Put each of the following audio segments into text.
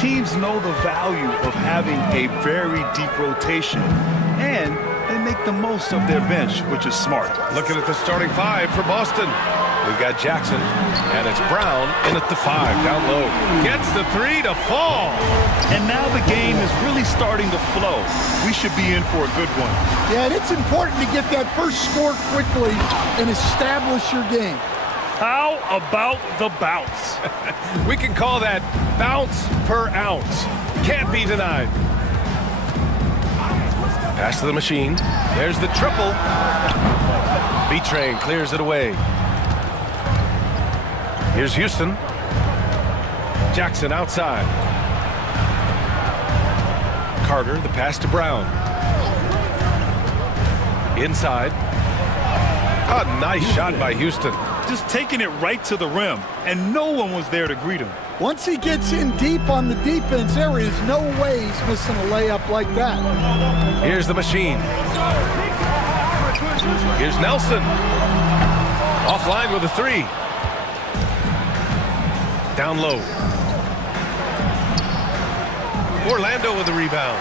Teams know the value of having a very deep rotation, and they make the most of their bench, which is smart. Looking at the starting five for Boston. We've got Jackson, and it's Brown in at the 5, down low. Gets the 3 to fall. And now the game is really starting to flow. We should be in for a good one. Yeah, and it's important to get that first score quickly and establish your game. How about the bounce? We can call that bounce per ounce. Can't be denied. Pass to the machine. There's the triple. B-Train clears it away. Here's Houston. Jackson outside. Carter, the pass to Brown. Inside. A nice shot by Houston. Just taking it right to the rim, and no one was there to greet him. Once he gets in deep on the defense, there is no way he's missing a layup like that. Here's the machine. Here's Nelson. Offline with a 3. Down low. Orlando with the rebound.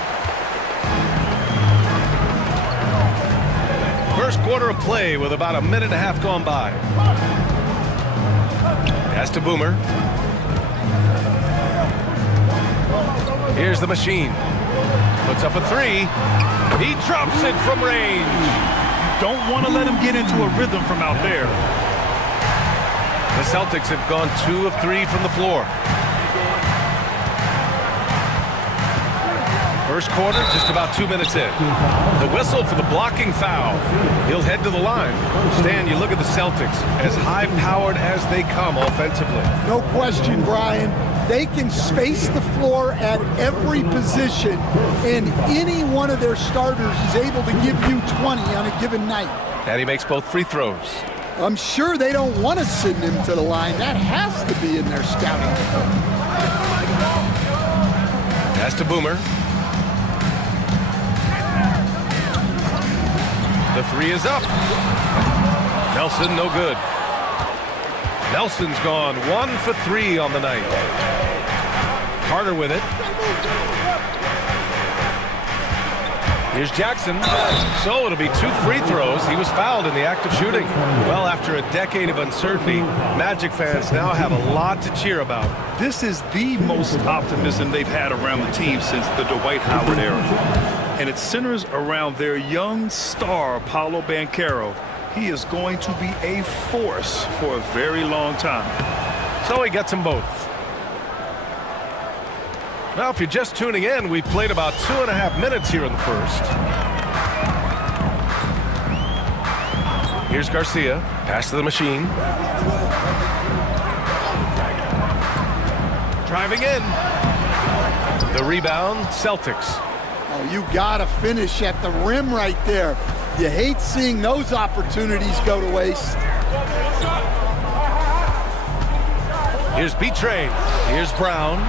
First quarter of play with about a minute and a half gone by. Pass to Boomer. Here's the machine. Puts up a 3. He drops it from range. Don't want to let him get into a rhythm from out there. The Celtics have gone 2 of 3 from the floor. First quarter, just about 2 minutes in. The whistle for the blocking foul. He'll head to the line. Stan, you look at the Celtics, as high-powered as they come offensively. No question, Brian. They can space the floor at every position, and any one of their starters is able to give you 20 on a given night. And he makes both free throws. I'm sure they don't want to send him to the line. That has to be in their scouting report. Pass to Boomer. The 3 is up. Nelson, no good. Nelson's gone 1 for 3 on the night. Carter with it. Here's Jackson. So it'll be 2 free throws. He was fouled in the act of shooting. Well, after a decade of uncertainty, Magic fans now have a lot to cheer about. This is the most optimism they've had around the team since the Dwight Howard era. And it centers around their young star, Paolo Banchero. He is going to be a force for a very long time. So he gets them both. Now, if you're just tuning in, we've played about 2.5 minutes here in the first. Here's Garcia. Pass to the machine. Driving in. The rebound, Celtics. Oh, you gotta finish at the rim right there. You hate seeing those opportunities go to waste. Here's B-Train. Here's Brown.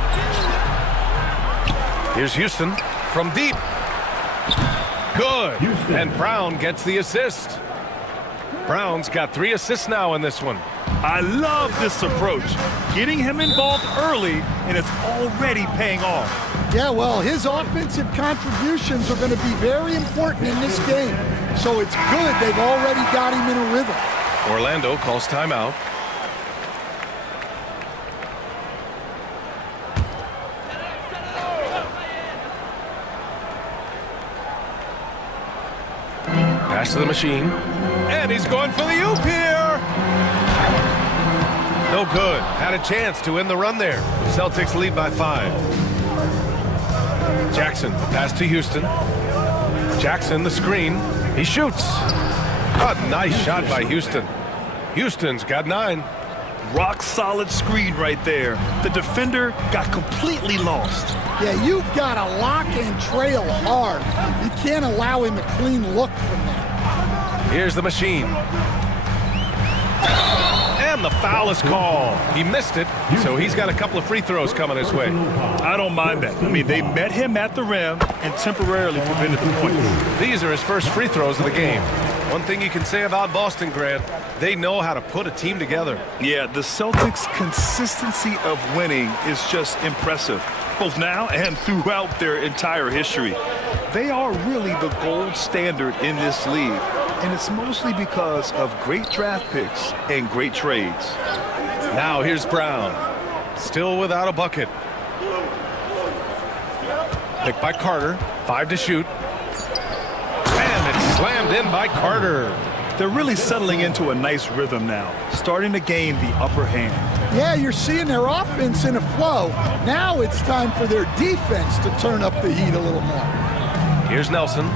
Here's Houston from deep. Good. And Brown gets the assist. Brown's got 3 assists now in this one. I love this approach. Getting him involved early, and it's already paying off. Yeah, well, his offensive contributions are going to be very important in this game. So it's good they've already got him in a rhythm. Orlando calls timeout. Pass to the machine. And he's going for the oop here. No good. Had a chance to end the run there. Celtics lead by 5. Jackson, pass to Houston. Jackson, the screen. He shoots. A nice shot by Houston. Houston's got 9. Rock solid screen right there. The defender got completely lost. Yeah, you've got to lock and trail hard. You can't allow him a clean look from there. Here's the machine. And the foul is called. He missed it, so he's got a couple of free throws coming his way. I don't mind that. I mean, they met him at the rim and temporarily prevented the points. These are his first free throws of the game. One thing you can say about Boston, Grant, they know how to put a team together. Yeah, the Celtics' consistency of winning is just impressive. both now and throughout their entire history. They are really the gold standard in this league, and it's mostly because of great draft picks and great trades. Now here's Brown, still without a bucket. Picked by Carter, 5 to shoot. And it's slammed in by Carter. They're really settling into a nice rhythm now, starting to gain the upper hand. Yeah, you're seeing their offense in a flow. Now it's time for their defense to turn up the heat a little more. Here's Nelson.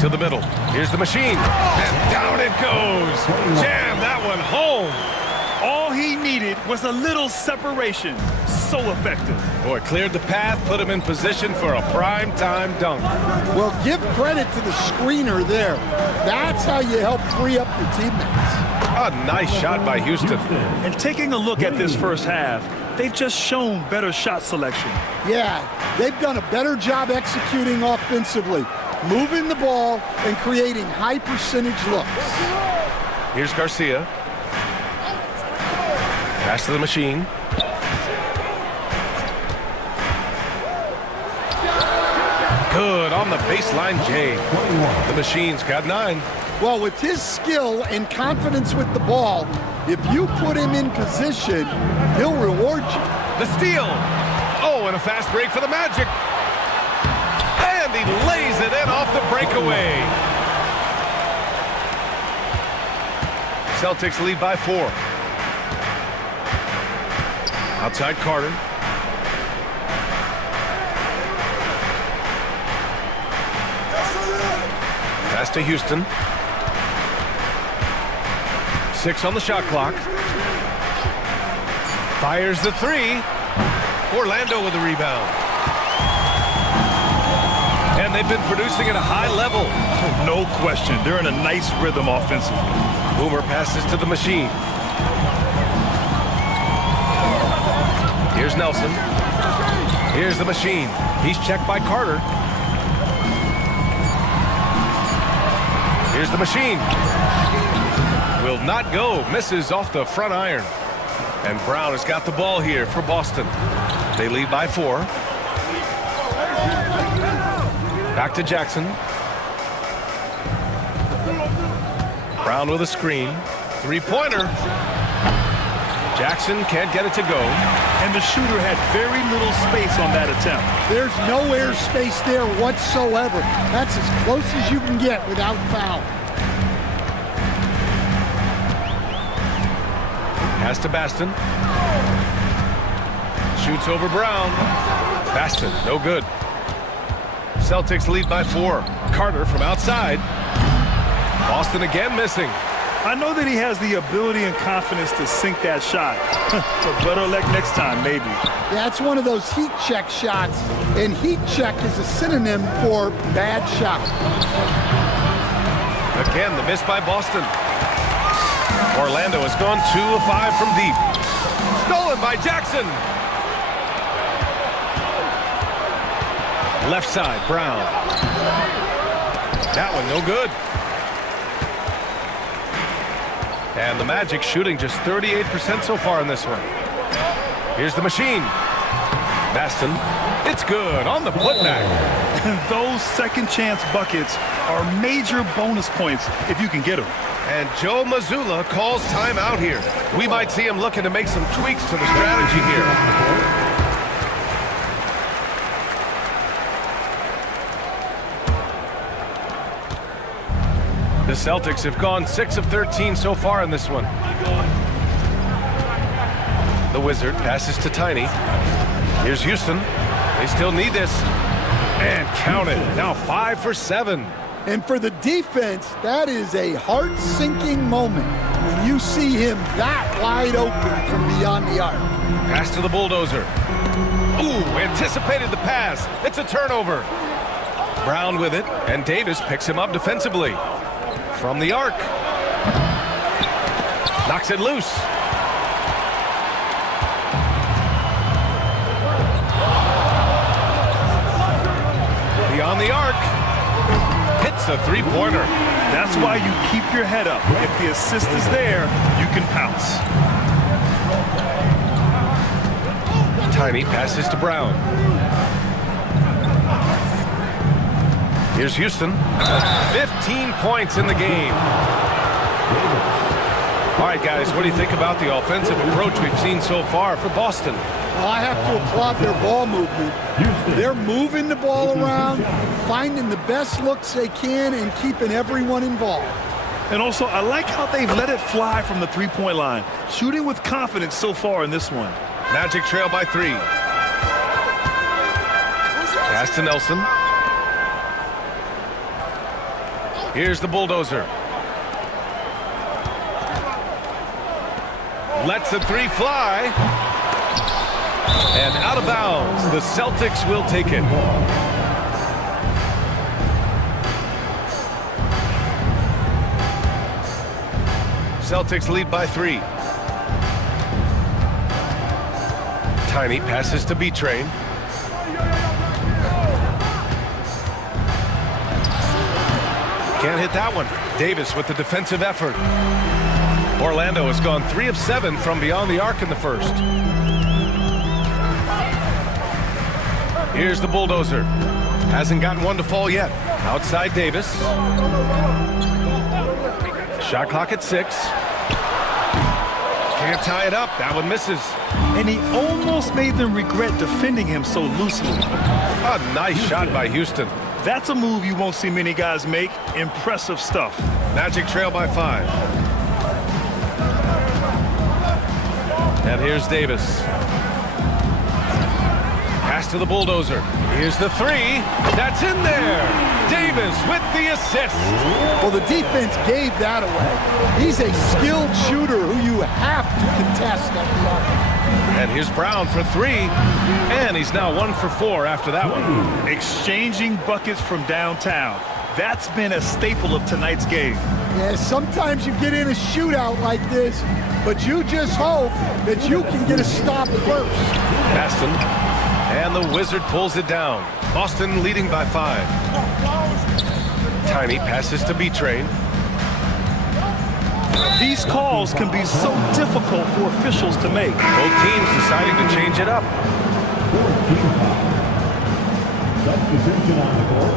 To the middle. Here's the machine. And down it goes. Jam that one home. All he needed was a little separation. So effective. Boy, cleared the path, put him in position for a prime-time dunk. Well, give credit to the screener there. That's how you help free up your teammates. A nice shot by Houston. And taking a look at this first half, they've just shown better shot selection. Yeah, they've done a better job executing offensively, moving the ball and creating high percentage looks. Here's Garcia. Pass to the machine. Good on the baseline, Jay. The machine's got 9. Well, with his skill and confidence with the ball, if you put him in position, he'll reward you. The steal. Oh, and a fast break for the Magic. And he lays it in off the breakaway. Celtics lead by 4. Outside Carter. Pass to Houston. 6 on the shot clock. Fires the 3. Orlando with the rebound. And they've been producing at a high level. No question. They're in a nice rhythm offensively. Boomer passes to the machine. Here's Nelson. Here's the machine. He's checked by Carter. Here's the machine. Will not go. Misses off the front iron. And Brown has got the ball here for Boston. They lead by 4. Back to Jackson. Brown with a screen. 3-pointer. Jackson can't get it to go. And the shooter had very little space on that attempt. There's no air space there whatsoever. That's as close as you can get without foul. Pass to Baston. Shoots over Brown. Baston, no good. Celtics lead by 4. Carter from outside. Boston again missing. I know that he has the ability and confidence to sink that shot. But better luck next time, maybe. That's one of those heat check shots, and heat check is a synonym for bad shot. Again, the miss by Boston. Orlando has gone 2 of 5 from deep. Stolen by Jackson. Left side, Brown. That one no good. And the Magic shooting just 38% so far in this one. Here's the machine. Baston. It's good on the putback. Those second chance buckets are major bonus points if you can get them. And Joe Mazzulla calls timeout here. We might see him looking to make some tweaks to the strategy here. The Celtics have gone 6 of 13 so far in this one. The Wizard passes to Tiny. Here's Houston. They still need this. And count it. Now 5 for 7. And for the defense, that is a heart-sinking moment when you see him that wide open from beyond the arc. Pass to the bulldozer. Ooh, anticipated the pass. It's a turnover. Brown with it, and Davis picks him up defensively. From the arc. Knocks it loose. Beyond the arc. Hits a 3-pointer. That's why you keep your head up. If the assist is there, you can pounce. Tiny passes to Brown. Here's Houston. 15 points in the game. All right, guys, what do you think about the offensive approach we've seen so far for Boston? Well, I have to applaud their ball movement. They're moving the ball around, finding the best looks they can, and keeping everyone involved. And also, I like how they've let it fly from the three-point line, shooting with confidence so far in this one. Magic trail by 3. Pass to Nelson. Here's the bulldozer. Lets the 3 fly. And out of bounds. The Celtics will take it. Celtics lead by 3. Tiny passes to B-Train. Can't hit that one. Davis with the defensive effort. Orlando has gone 3 of 7 from beyond the arc in the first. Here's the bulldozer. Hasn't gotten one to fall yet. Outside Davis. Shot clock at 6. Can't tie it up. That one misses. And he almost made them regret defending him so loosely. A nice shot by Houston. That's a move you won't see many guys make. Impressive stuff. Magic trail by 5. And here's Davis. Pass to the bulldozer. Here's the 3. That's in there. Davis with the assist. Well, the defense gave that away. He's a skilled shooter who you have to contest at the arc. And here's Brown for 3. And he's now 1 for 4 after that one. Exchanging buckets from downtown. That's been a staple of tonight's game. Yeah, sometimes you get in a shootout like this, but you just hope that you can get a stop first. Baston. And the Wizard pulls it down. Boston leading by 5. Tiny passes to B-Train. These calls can be so difficult for officials to make. Both teams deciding to change it up. Substitution on the court.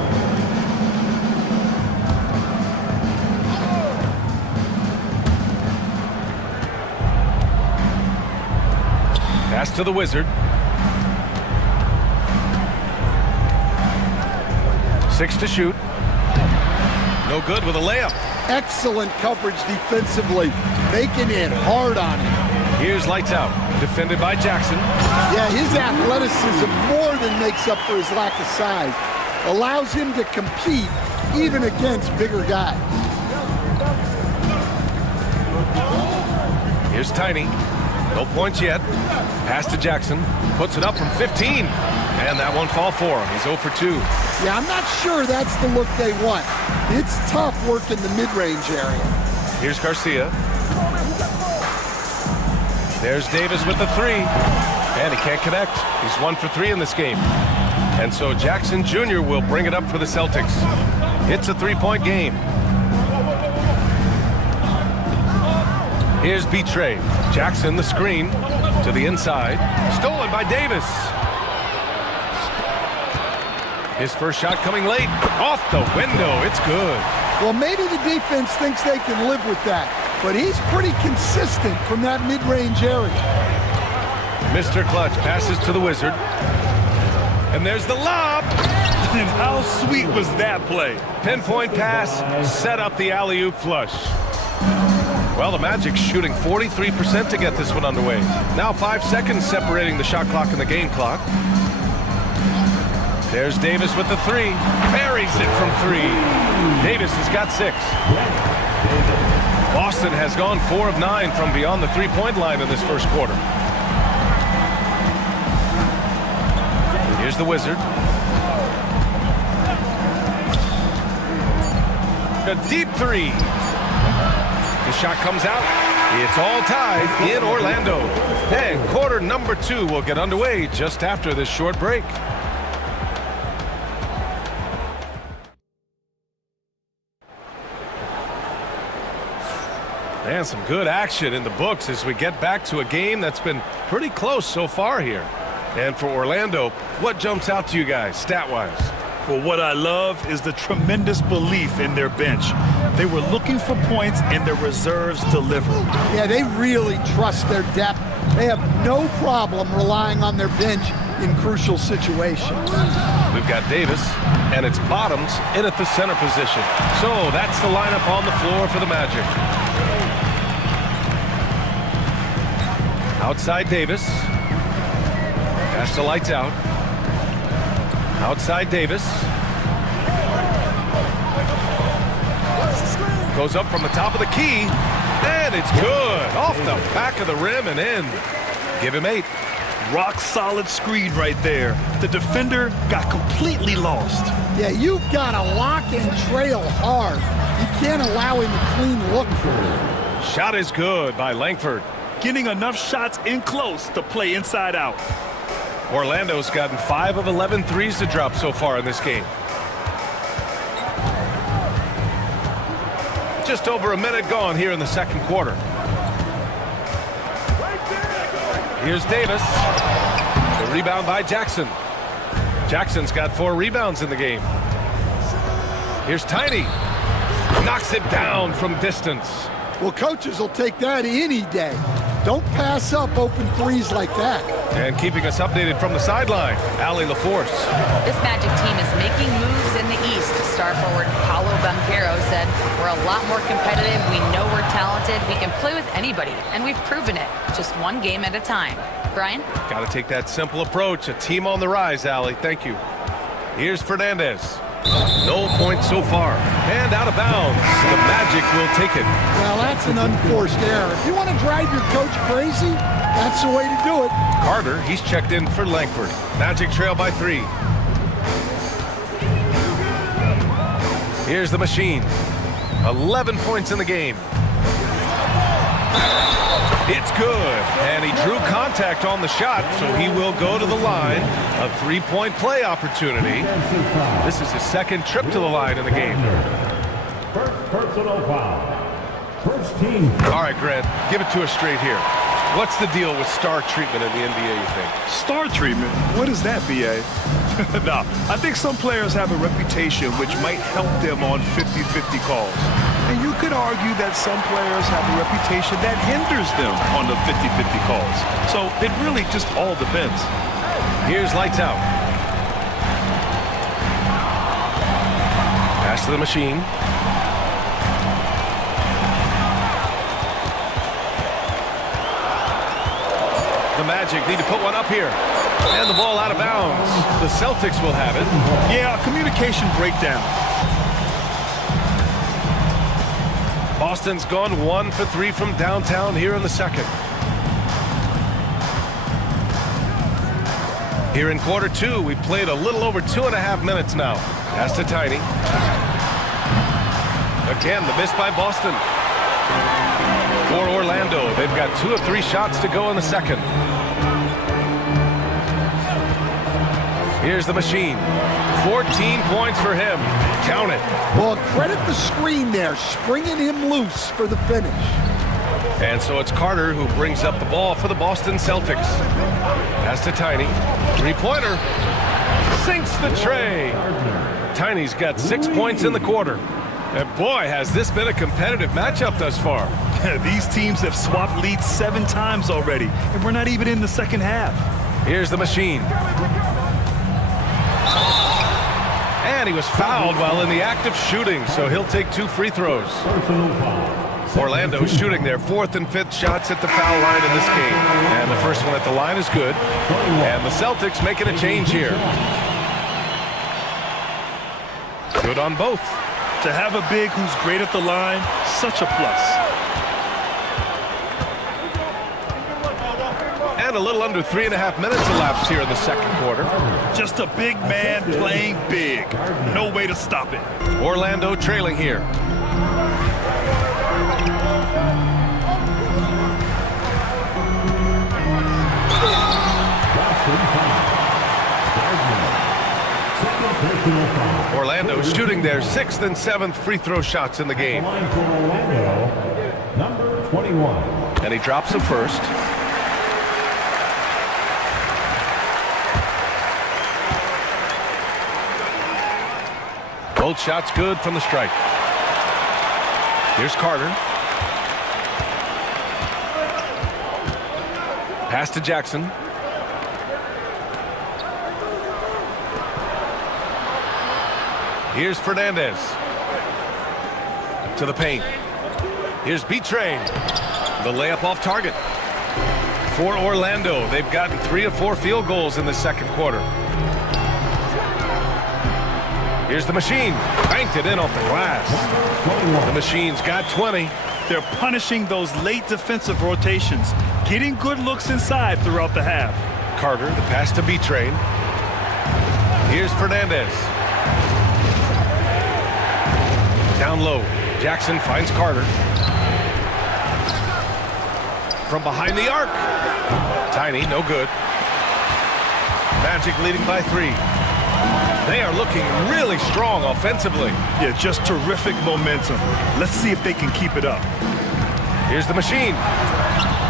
Pass to the Wizard. 6 to shoot. No good with a layup. Excellent coverage defensively, making it hard on him. Here's lights out. Defended by Jackson. Yeah, his athleticism more than makes up for his lack of size. Allows him to compete even against bigger guys. Here's Tiny. No points yet. Pass to Jackson. Puts it up from 15. And that won't fall for him. He's 0 for 2. Yeah, I'm not sure that's the look they want. It's tough work in the mid-range area. Here's Garcia. There's Davis with the 3. And he can't connect. He's 1 for 3 in this game. And so Jackson Jr. will bring it up for the Celtics. It's a 3-point game. Here's B-Train. Jackson the screen to the inside. Stolen by Davis. His first shot coming late. Off the window. It's good. Well, maybe the defense thinks they can live with that, but he's pretty consistent from that mid-range area. Mr. Clutch passes to the Wizard. And there's the lob. And how sweet was that play? Pinpoint pass, set up the alley-oop flush. Well, the Magic shooting 43% to get this one underway. Now 5 seconds separating the shot clock and the game clock. There's Davis with the 3. Buries it from 3. Davis has got 6. Boston has gone 4 of 9 from beyond the 3-point line in this first quarter. Here's the Wizard. A deep 3. The shot comes out. It's all tied in Orlando. And quarter number 2 will get underway just after this short break. And some good action in the books as we get back to a game that's been pretty close so far here. And for Orlando, what jumps out to you guys, stat-wise? Well, what I love is the tremendous belief in their bench. They were looking for points, and their reserves delivered. Yeah, they really trust their depth. They have no problem relying on their bench in crucial situations. We've got Davis, and it's Bottoms in at the center position. So that's the lineup on the floor for the Magic. Outside Davis. Pass to Lights Out. Outside Davis. Goes up from the top of the key, and it's good. Off the back of the rim and in. Give him 8. Rock solid screen right there. The defender got completely lost. Yeah, you've got to lock and trail hard. You can't allow him a clean look for you. Shot is good by Langford. Getting enough shots in close to play inside out. Orlando's gotten 5 of 11 threes to drop so far in this game. Just over a minute gone here in the second quarter. Here's Davis. The rebound by Jackson. Jackson's got 4 rebounds in the game. Here's Tiny. Knocks it down from distance. Well, coaches will take that any day. Don't pass up open threes like that. And keeping us updated from the sideline, Allie LaForce. This Magic team is making moves in the East. Star forward Paolo Banchero said, "We're a lot more competitive. We know we're talented. We can play with anybody, and we've proven it. Just one game at a time." Brian? Got to take that simple approach. A team on the rise, Allie. Thank you. Here's Fernandez. No points so far. And out of bounds. The Magic will take it. Well, that's an unforced error. If you want to drive your coach crazy, that's the way to do it. Carter, he's checked in for Langford. Magic trail by 3. Here's the Machine. 11 points in the game. It's good. And he drew contact on the shot, so he will go to the line. A 3-point play opportunity. This is his second trip to the line in the game. First personal foul. First team. All right, Grant, give it to us straight here. What's the deal with star treatment in the NBA, you think? Star treatment? What is that, B.A.? Nah, I think some players have a reputation which might help them on 50-50 calls. And you could argue that some players have a reputation that hinders them on the 50-50 calls. So it really just all depends. Here's Lights Out. Pass to the Machine. The Magic need to put one up here. And the ball out of bounds. The Celtics will have it. Yeah, a communication breakdown. Boston's gone 1 for 3 from downtown here in the second. Here in quarter 2, we've played a little over 2.5 minutes now. Pass to Tiny. Again, the miss by Boston. For Orlando, they've got 2 of 3 shots to go in the second. Here's the Machine. 14 points for him. Count it. Well, credit the screen there, springing him loose for the finish. And so it's Carter who brings up the ball for the Boston Celtics. Pass to Tiny. 3-pointer. Sinks the tray. Tiny's got 6 points in the quarter. And boy, has this been a competitive matchup thus far. These teams have swapped leads 7 times already, and we're not even in the second half. Here's the Machine. And he was fouled while in the act of shooting, so he'll take 2 free throws. Personal foul. Orlando shooting their 4th and 5th shots at the foul line in this game. And the first one at the line is good. And the Celtics making a change here. Good on both. To have a big who's great at the line, such a plus. And a little under 3.5 minutes elapsed here in the second quarter. Just a big man playing big. No way to stop it. Orlando trailing here. Orlando shooting their 6th and 7th free throw shots in the game. Line for Orlando, number 21. And he drops them first. Both shots good from the strike. Here's Carter. Pass to Jackson. Here's Fernandez. To the paint. Here's B-Train. The layup off target. For Orlando, they've gotten 3 of 4 field goals in the second quarter. Here's the Machine. Banked it in off the glass. The Machine's got 20. They're punishing those late defensive rotations, getting good looks inside throughout the half. Carter, the pass to B-Train. Here's Fernandez. Down low. Jackson finds Carter. From behind the arc. Tiny, no good. Magic leading by 3. They are looking really strong offensively. Yeah, just terrific momentum. Let's see if they can keep it up. Here's the Machine.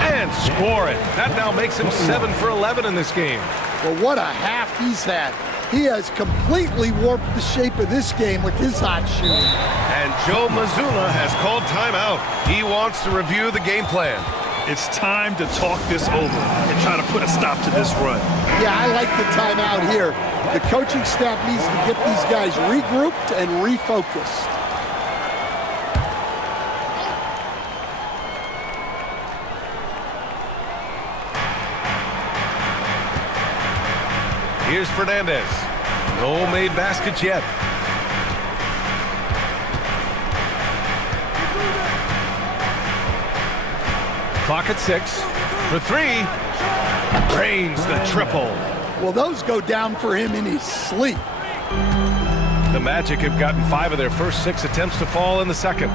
And score it. That now makes him 7 for 11 in this game. Well, what a half he's had. He has completely warped the shape of this game with his hot shooting. And Joe Mazzulla has called timeout. He wants to review the game plan. It's time to talk this over and try to put a stop to this run. Yeah, I like the timeout here. The coaching staff needs to get these guys regrouped and refocused. Here's Fernandez. No made baskets yet. Clock at 6. For 3. Drains the triple. Well, those go down for him in his sleep. The Magic have gotten 5 of their first 6 attempts to fall in the second.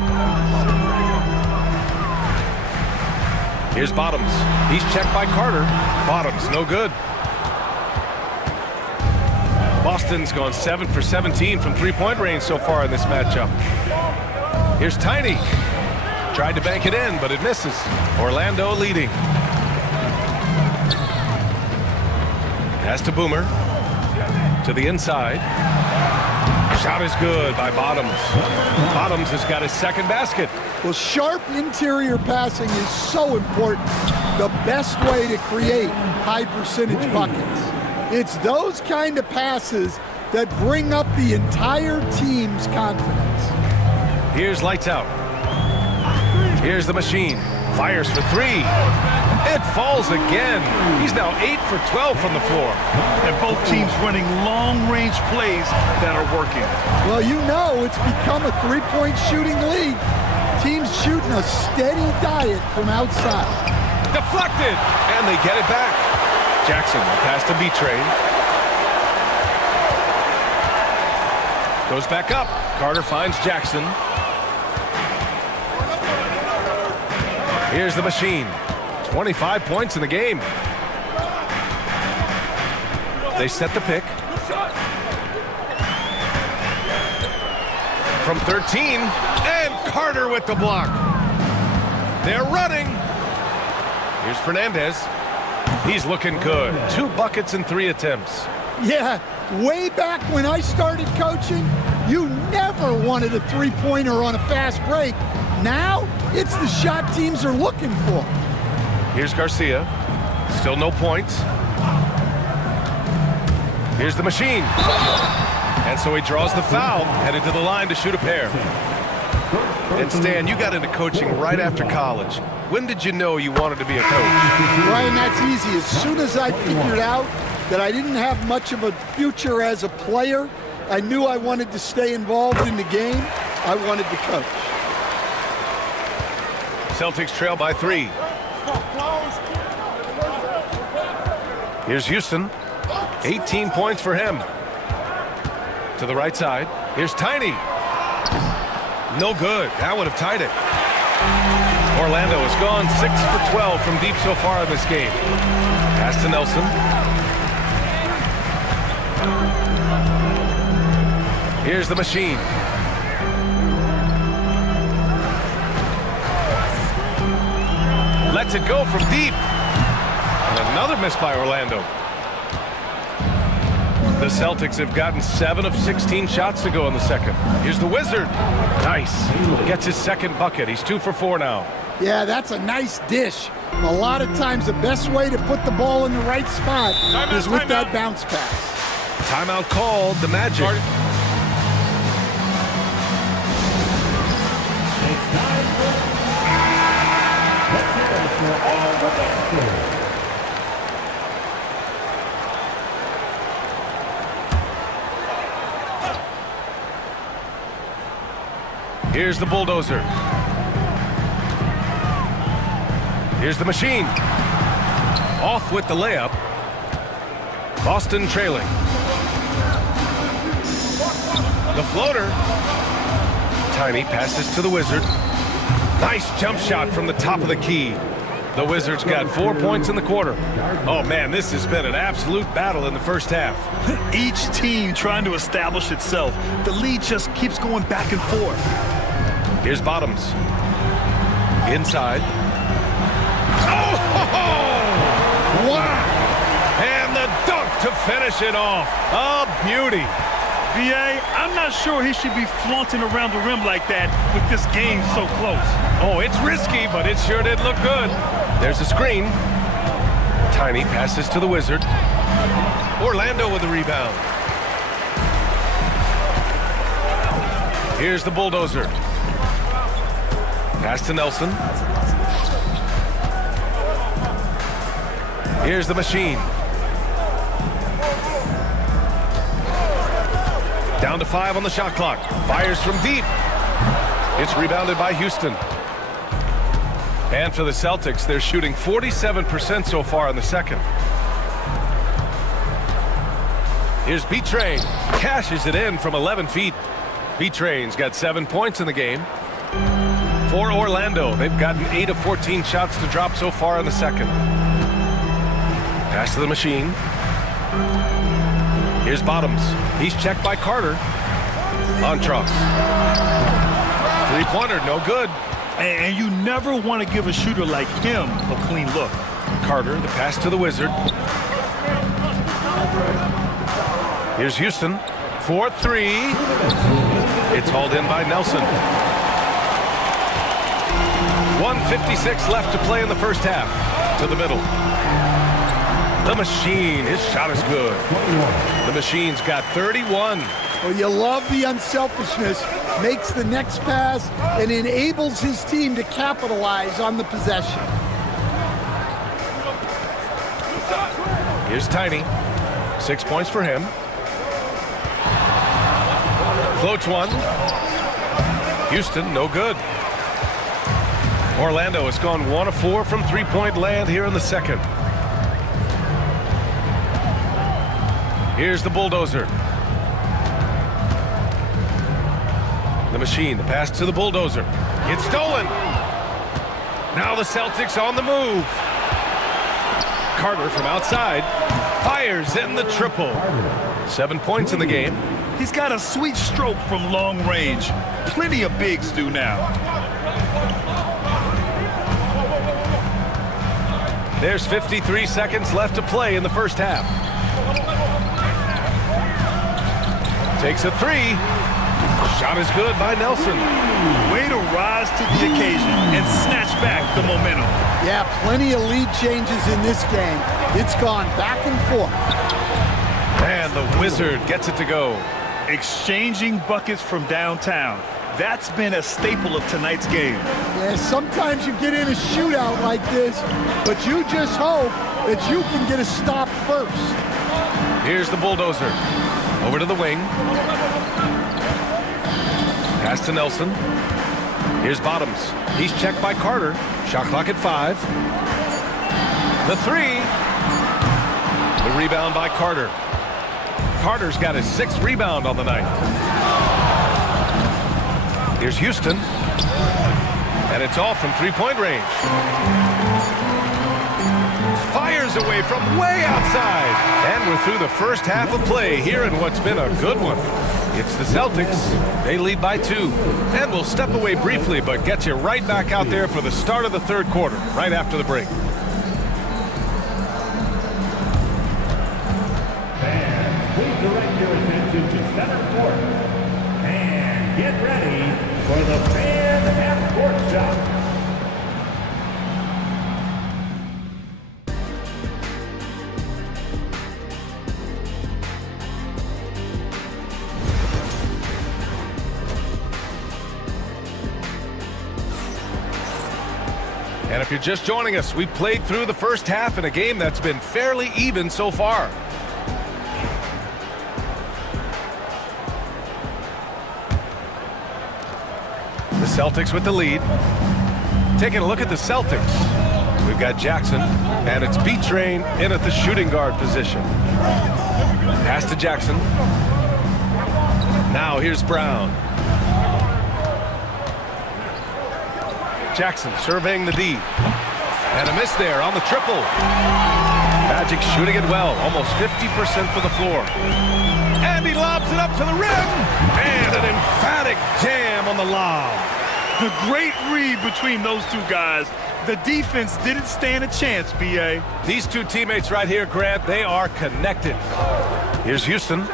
Here's Bottoms. He's checked by Carter. Bottoms, no good. Boston's gone 7 for 17 from three-point range so far in this matchup. Here's Tiny. Tried to bank it in, but it misses. Orlando leading. Pass to Boomer. To the inside. Shot is good by Bottoms. Bottoms has got his second basket. Well, sharp interior passing is so important. The best way to create high percentage buckets. It's those kind of passes that bring up the entire team's confidence. Here's Lights Out. Here's the Machine. Fires for 3. It falls again. He's now 8 for 12 from the floor. And both teams running long-range plays that are working. Well, you know it's become a three-point shooting league. Teams shooting a steady diet from outside. Deflected, and they get it back. Jackson, pass to B-Train. Goes back up. Carter finds Jackson. Here's the Machine. 25 points in the game. They set the pick. From 13, and Carter with the block. They're running. Here's Fernandez. He's looking good. 2 buckets and 3 attempts. Yeah, way back when I started coaching, you never wanted a three-pointer on a fast break. Now, it's the shot teams are looking for. Here's Garcia. Still no points. Here's the Machine. And so he draws the foul, headed to the line to shoot a pair. And Stan, you got into coaching right after college. When did you know you wanted to be a coach? Ryan, that's easy. As soon as I figured out that I didn't have much of a future as a player, I knew I wanted to stay involved in the game. I wanted to coach. Celtics trail by 3. Here's Houston. 18 points for him. To the right side. Here's Tiny. No good. That would have tied it. Orlando has gone 6 for 12 from deep so far in this game. Pass to Nelson. Here's the Machine. Lets it go from deep. And another miss by Orlando. The Celtics have gotten 7 of 16 shots to go in the second. Here's the Wizard. Nice. Gets his second bucket. He's 2 for 4 now. Yeah, that's a nice dish. A lot of times the best way to put the ball in the right spot is with that bounce pass. Timeout called. The Magic. It's time for... Let's hear it for all the dancers. Here's the Bulldozer. Here's the Machine. Off with the layup. Boston trailing. The floater. Tiny passes to the Wizard. Nice jump shot from the top of the key. The Wizards got 4 points in the quarter. Oh man, this has been an absolute battle in the first half. Each team trying to establish itself. The lead just keeps going back and forth. Here's Bottoms. Inside. Oh! Wow! And the dunk to finish it off. A beauty. B.A., I'm not sure he should be flaunting around the rim like that with this game so close. Oh, it's risky, but it sure did look good. There's a screen. Tiny passes to the Wizard. Orlando with the rebound. Here's the Bulldozer. Pass to Nelson. Here's the Machine. Down to 5 on the shot clock. Fires from deep. It's rebounded by Houston. And for the Celtics, they're shooting 47% so far in the second. Here's B-Train. Cashes it in from 11 feet. B-Train's got 7 points in the game. For Orlando, they've gotten 8 of 14 shots to drop so far in the second. Pass to the Machine. Here's Bottoms. He's checked by Carter. On Trucks. Three-pointer, no good. And you never want to give a shooter like him a clean look. Carter, the pass to the Wizard. Here's Houston. 4-3. It's hauled in by Nelson. 1:56 left to play in the first half. To the middle. The Machine, his shot is good. The Machine's got 31. Well, you love the unselfishness, makes the next pass, and enables his team to capitalize on the possession. Here's Tiny. 6 points for him. Floats one. Houston, no good. Orlando has gone 1 of 4 from three-point land here in the second. Here's the Bulldozer. The Machine, the pass to the Bulldozer. It's stolen. Now the Celtics on the move. Carter from outside fires in the triple. 7 points in the game. He's got a sweet stroke from long range. Plenty of bigs do now. There's 53 seconds left to play in the first half. Takes a three. Shot is good by Nelson. Way to rise to the occasion and snatch back the momentum. Yeah, plenty of lead changes in this game. It's gone back and forth. And the Wizard gets it to go. Exchanging buckets from downtown. That's been a staple of tonight's game. Yeah, sometimes you get in a shootout like this, but you just hope that you can get a stop first. Here's the Bulldozer. Over to the wing. Pass to Nelson. Here's Bottoms. He's checked by Carter. Shot clock at 5. The three. The rebound by Carter. Carter's got his 6th rebound on the night. Here's Houston. And it's off from three-point range. Fires away from way outside. And we're through the first half of play here in what's been a good one. It's the Celtics. They lead by 2. And we'll step away briefly, but get you right back out there for the start of the third quarter, right after the break. Fans, please direct for the fan half-court shot. And if you're just joining us, we played through the first half in a game that's been fairly even so far. The Celtics with the lead. Taking a look at the Celtics. We've got Jackson, and it's B-Train in at the shooting guard position. Pass to Jackson. Now here's Brown. Jackson surveying the D. And a miss there on the triple. Magic shooting it well, almost 50% for the floor. And he lobs it up to the rim. And an emphatic jam on the lob. The great read between those two guys. The defense didn't stand a chance, B.A. These two teammates right here, Grant, they are connected. Here's Houston.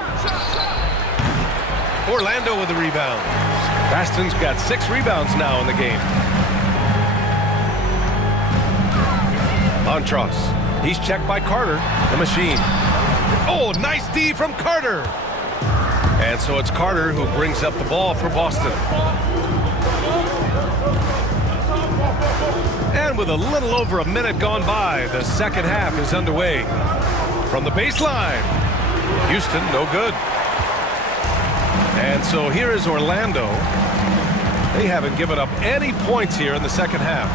Orlando with the rebound. Baston's got 6 rebounds now in the game. Montross. He's checked by Carter, the machine. Oh, nice D from Carter. And so it's Carter who brings up the ball for Boston. And with a little over a minute gone by, the second half is underway. From the baseline, Houston, no good. And so here is Orlando. They haven't given up any points here in the second half.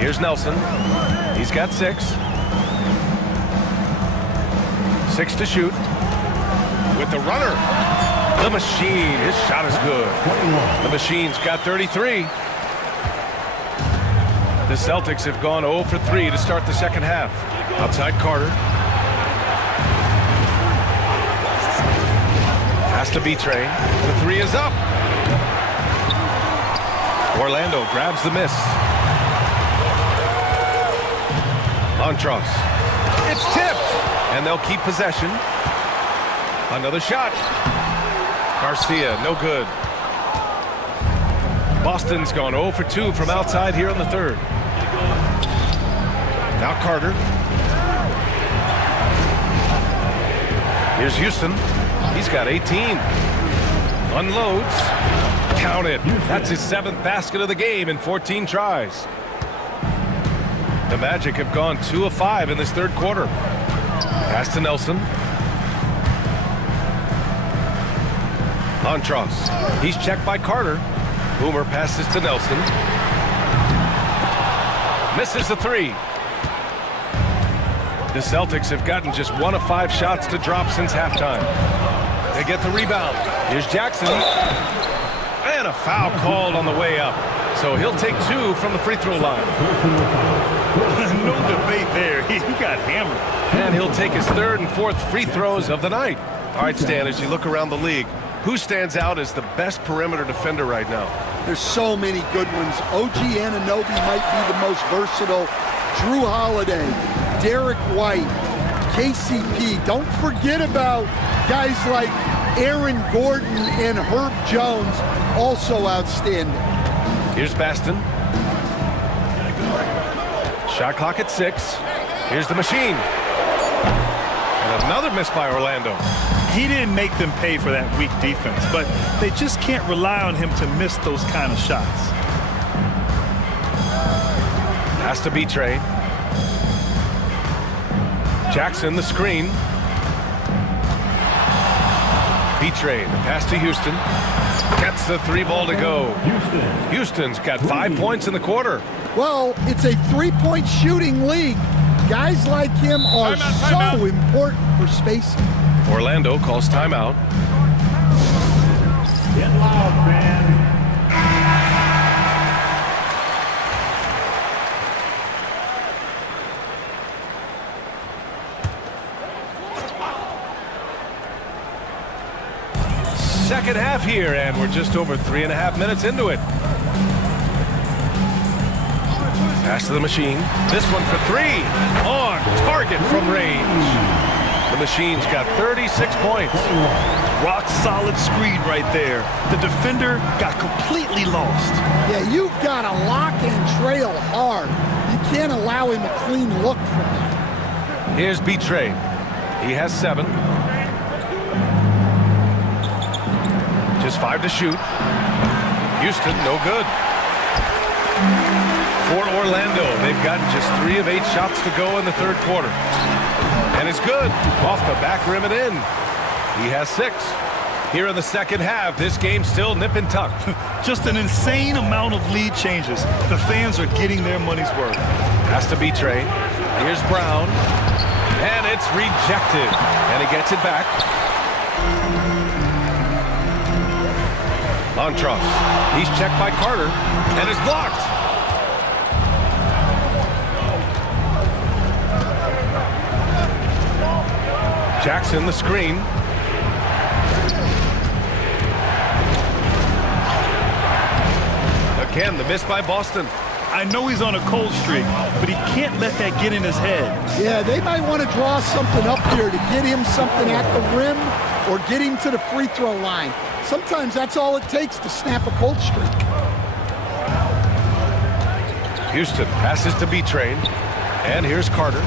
Here's Nelson. He's got 6. 6 to shoot. With the runner. The machine. His shot is good. The machine's got 33. The Celtics have gone 0 for 3 to start the second half. Outside Carter. Has to B-Train. The 3 is up. Orlando grabs the miss. Montross. It's tipped. And they'll keep possession. Another shot. Garcia, no good. Boston's gone 0 for 2 from outside here in the third. Now Carter. Here's Houston. He's got 18. Unloads. Count it. That's his 7th basket of the game in 14 tries. The Magic have gone 2 of 5 in this third quarter. Pass to Nelson. Montross. He's checked by Carter. Boomer passes to Nelson. Misses the 3. The Celtics have gotten just 1 of 5 shots to drop since halftime. They get the rebound. Here's Jackson. And a foul called on the way up. So he'll take 2 from the free throw line. No debate there. He got hammered. And he'll take his 3rd and 4th free throws of the night. All right, Stan, as you look around the league, who stands out as the best perimeter defender right now? There's so many good ones. OG Anunoby might be the most versatile. Drew Holiday, Derek White, KCP. Don't forget about guys like Aaron Gordon and Herb Jones, also outstanding. Here's Baston. Shot clock at 6. Here's the machine. And another miss by Orlando. He didn't make them pay for that weak defense, but they just can't rely on him to miss those kind of shots. Has to B-Train. Jackson, the screen. B-Train, the pass to Houston. Gets the 3 ball to go. Houston's got 5 points in the quarter. Well, it's a 3-point shooting league. Guys like him are so important for spacing. Orlando calls timeout. Get loud, man. Second half here, and we're just over 3.5 minutes into it. Pass to the machine. This one for 3. On target from range. The machine's got 36 points. Rock solid screen right there. The defender got completely lost. Yeah, you've got to lock and trail hard. You can't allow him a clean look from that. Here's B-Train. He has 7. Just 5 to shoot. Houston, no good. For Orlando, they've got just 3 of 8 shots to go in the third quarter. And it's good. Off the back rim and in. He has 6. Here in the second half, this game still nip and tuck. Just an insane amount of lead changes. The fans are getting their money's worth. Has to be Trey. Here's Brown. And it's rejected. And he gets it back. Montross. He's checked by Carter. And is blocked. Jackson, the screen. Again, the miss by Boston. I know he's on a cold streak, but he can't let that get in his head. Yeah, they might want to draw something up here to get him something at the rim or get him to the free throw line. Sometimes that's all it takes to snap a cold streak. Houston passes to B-Train. And here's Carter.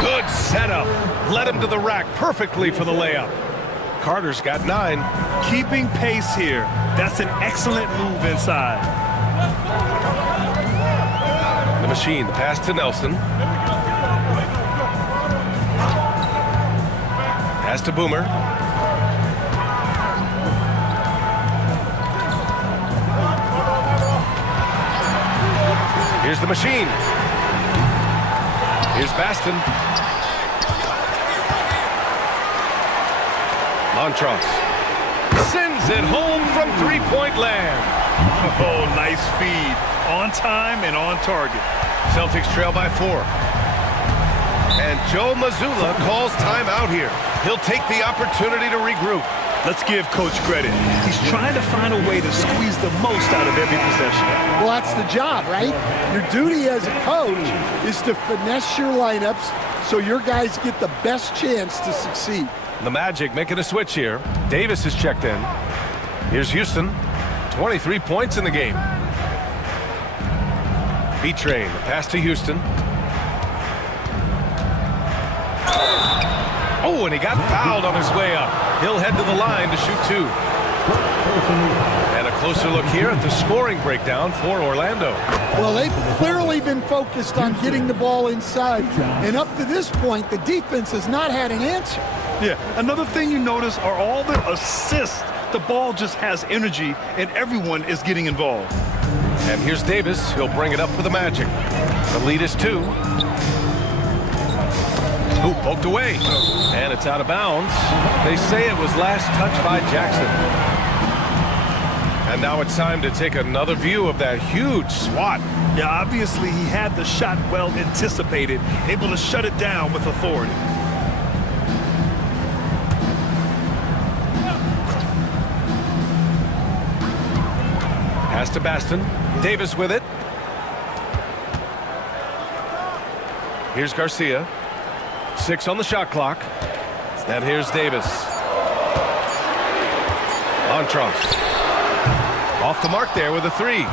Good setup. Led him to the rack perfectly for the layup. Carter's got 9. Keeping pace here. That's an excellent move inside. The machine, the pass to Nelson. Pass to Boomer. Here's the machine. Here's Baston. Montross sends it home from three-point land. Oh, nice feed. On time and on target. Celtics trail by 4. And Joe Mazzulla calls timeout here. He'll take the opportunity to regroup. Let's give Coach credit. He's trying to find a way to squeeze the most out of every possession. Well, that's the job, right? Your duty as a coach is to finesse your lineups so your guys get the best chance to succeed. The Magic making a switch here. Davis is checked in. Here's Houston. 23 points in the game. B-Train, the pass to Houston. Oh, and he got fouled on his way up. He'll head to the line to shoot 2. And a closer look here at the scoring breakdown for Orlando. Well, they've clearly been focused on getting the ball inside. And up to this point, the defense has not had an answer. Yeah, another thing you notice are all the assists. The ball just has energy, and everyone is getting involved. And here's Davis. He'll bring it up for the Magic. The lead is 2. Ooh, poked away. And it's out of bounds. They say it was last touched by Jackson. And now it's time to take another view of that huge swat. Yeah, obviously he had the shot well anticipated, able to shut it down with authority. Pass to Baston. Davis with it. Here's Garcia. 6 on the shot clock. And here's Davis. Montross. Off the mark there with a 3.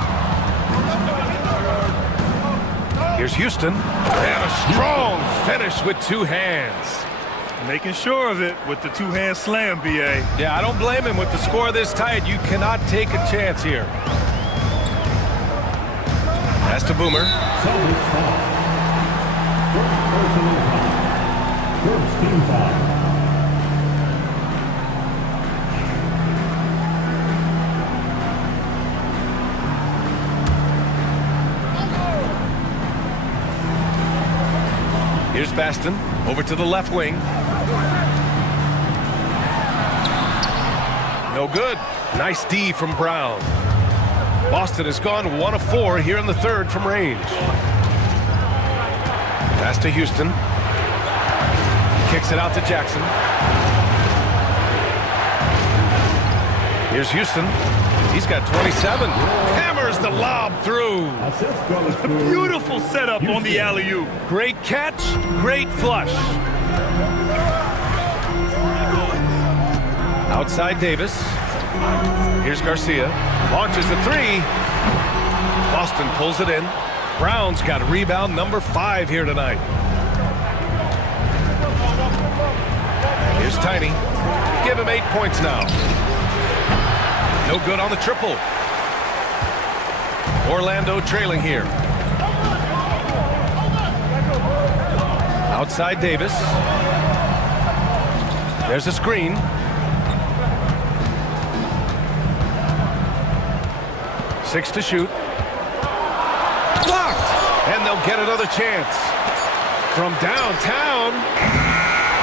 Here's Houston. And a strong finish with 2 hands. Making sure of it with the 2-hand slam, B.A. Yeah, I don't blame him. With the score this tight, you cannot take a chance here. Pass to Boomer. First team foul. Here's Baston. Over to the left wing. No good. Nice D from Brown. Boston has gone 1 of 4 here in the third from range. Pass to Houston. Kicks it out to Jackson. Here's Houston. He's got 27. Hammers the lob through. Assist goes to Beautiful setup on the alley-oop. Great catch, great flush. Outside Davis. Here's Garcia. Launches the three. Boston pulls it in. Brown's got rebound number 5 here tonight. Here's Tiny. Give him 8 points now. No good on the triple. Orlando trailing here. Outside Davis. There's a screen. Six to shoot. Blocked! And they'll get another chance. From downtown.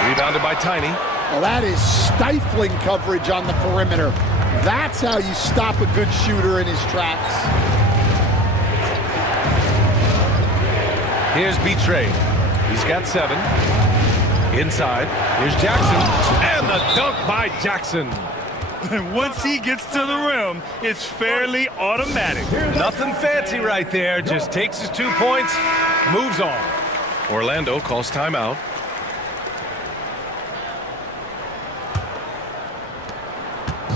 Rebounded by Tiny. Well, that is stifling coverage on the perimeter. That's how you stop a good shooter in his tracks. Here's Betray. He's got 7. Inside. Here's Jackson. And the dunk by Jackson. And once he gets to the rim, it's fairly automatic. Nothing fancy right there. Just takes his 2 points, moves on. Orlando calls timeout.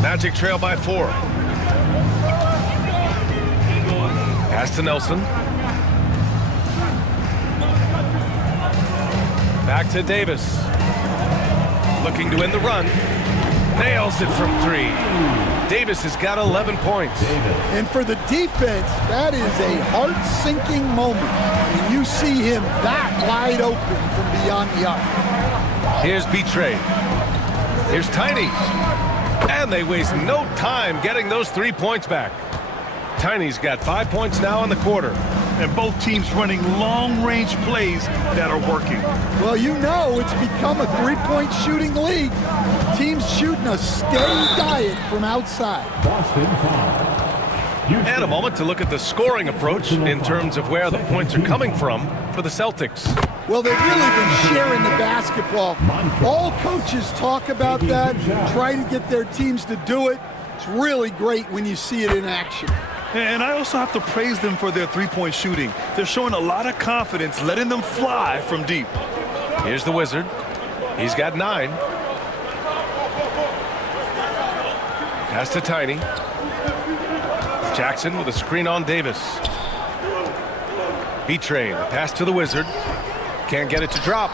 Magic trail by 4. Pass to Nelson. Back to Davis. Looking to win the run. Nails it from 3. Davis has got 11 points. And for the defense, that is a heart-sinking moment when you see him that wide open from beyond the arc. Here's Betray. Here's Tiny. And they waste no time getting those 3 points back. Tiny's got 5 points now in the quarter. And both teams running long-range plays that are working. Well, you know it's become a three-point shooting league. Teams shooting a steady diet from outside. Boston 5. And a moment to look at the scoring approach in terms of where the points are coming from for the Celtics. Well, they've really been sharing the basketball. All coaches talk about that, try to get their teams to do it. It's really great when you see it in action. And I also have to praise them for their three-point shooting. They're showing a lot of confidence, letting them fly from deep. Here's the Wizard. He's got 9. Pass to Tiny. Jackson with a screen on Davis. Betray, the pass to the Wizard. Can't get it to drop.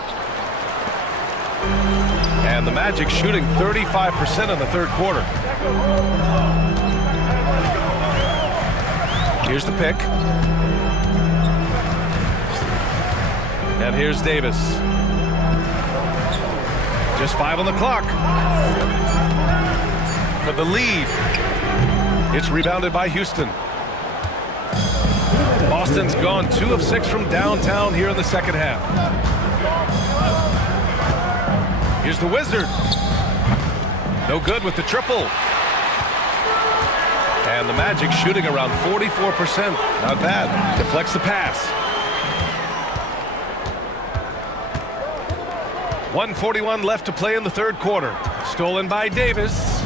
And the Magic shooting 35% in the third quarter. Here's the pick. And here's Davis. Just 5 on the clock. For the lead. It's rebounded by Houston. Boston's gone 2 of 6 from downtown here in the second half. Here's the Wizard. No good with the triple. And the Magic shooting around 44%. Not bad. Deflects the pass. 1:41 left to play in the third quarter. Stolen by Davis.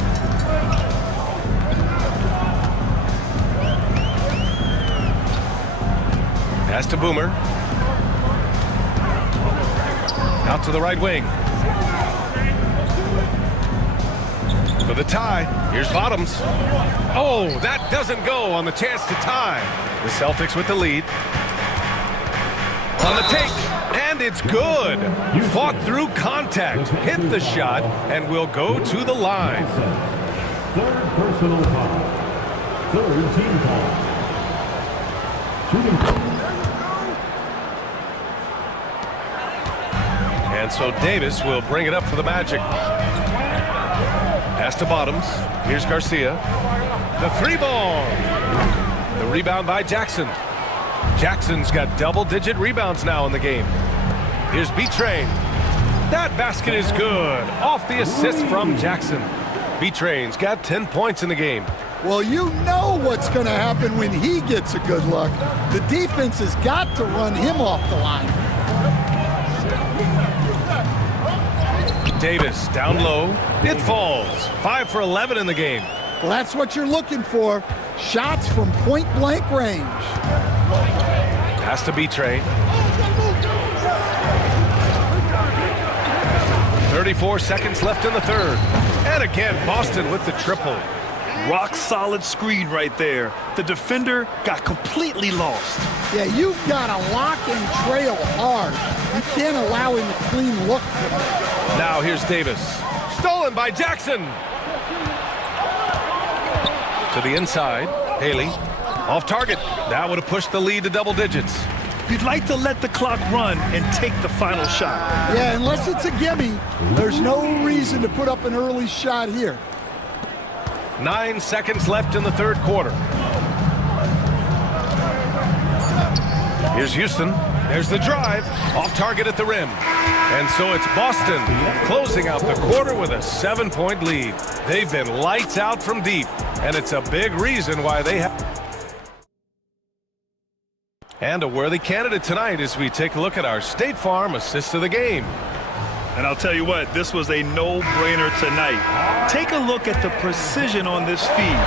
Pass to Boomer. Out to the right wing. For the tie, here's Bottoms. Oh, that doesn't go on the chance to tie. The Celtics with the lead. On the take, and it's good. Fought through contact, hit the shot, and will go to the line. Third personal foul. Third team foul. And so Davis will bring it up for the Magic. Pass to Bottoms. Here's Garcia. The 3-ball. The rebound by Jackson. Jackson's got double-digit rebounds now in the game. Here's B-Train. That basket is good. Off the assist from Jackson. B-Train's got 10 points in the game. Well, you know what's going to happen when he gets a good look. The defense has got to run him off the line. Davis down low. It falls. 5 for 11 in the game. Well, that's what you're looking for. Shots from point-blank range. Pass to B-Train. 34 seconds left in the third. And again, Boston with the triple. Rock solid screen right there. The defender got completely lost. Yeah, you've got to lock and trail hard. You can't allow him a clean look from there. Now here's Davis. Stolen by Jackson. To the inside. Haley. Off target. That would have pushed the lead to double digits. You'd like to let the clock run and take the final shot. Yeah, unless it's a gimme, there's no reason to put up an early shot here. 9 seconds left in the third quarter. Here's Houston. There's the drive. Off target at the rim. And so it's Boston closing out the quarter with a 7-point lead. They've been lights out from deep, and it's a big reason why they have. And a worthy candidate tonight as we take a look at our State Farm assist of the game. And I'll tell you what, this was a no-brainer tonight. Take a look at the precision on this feed.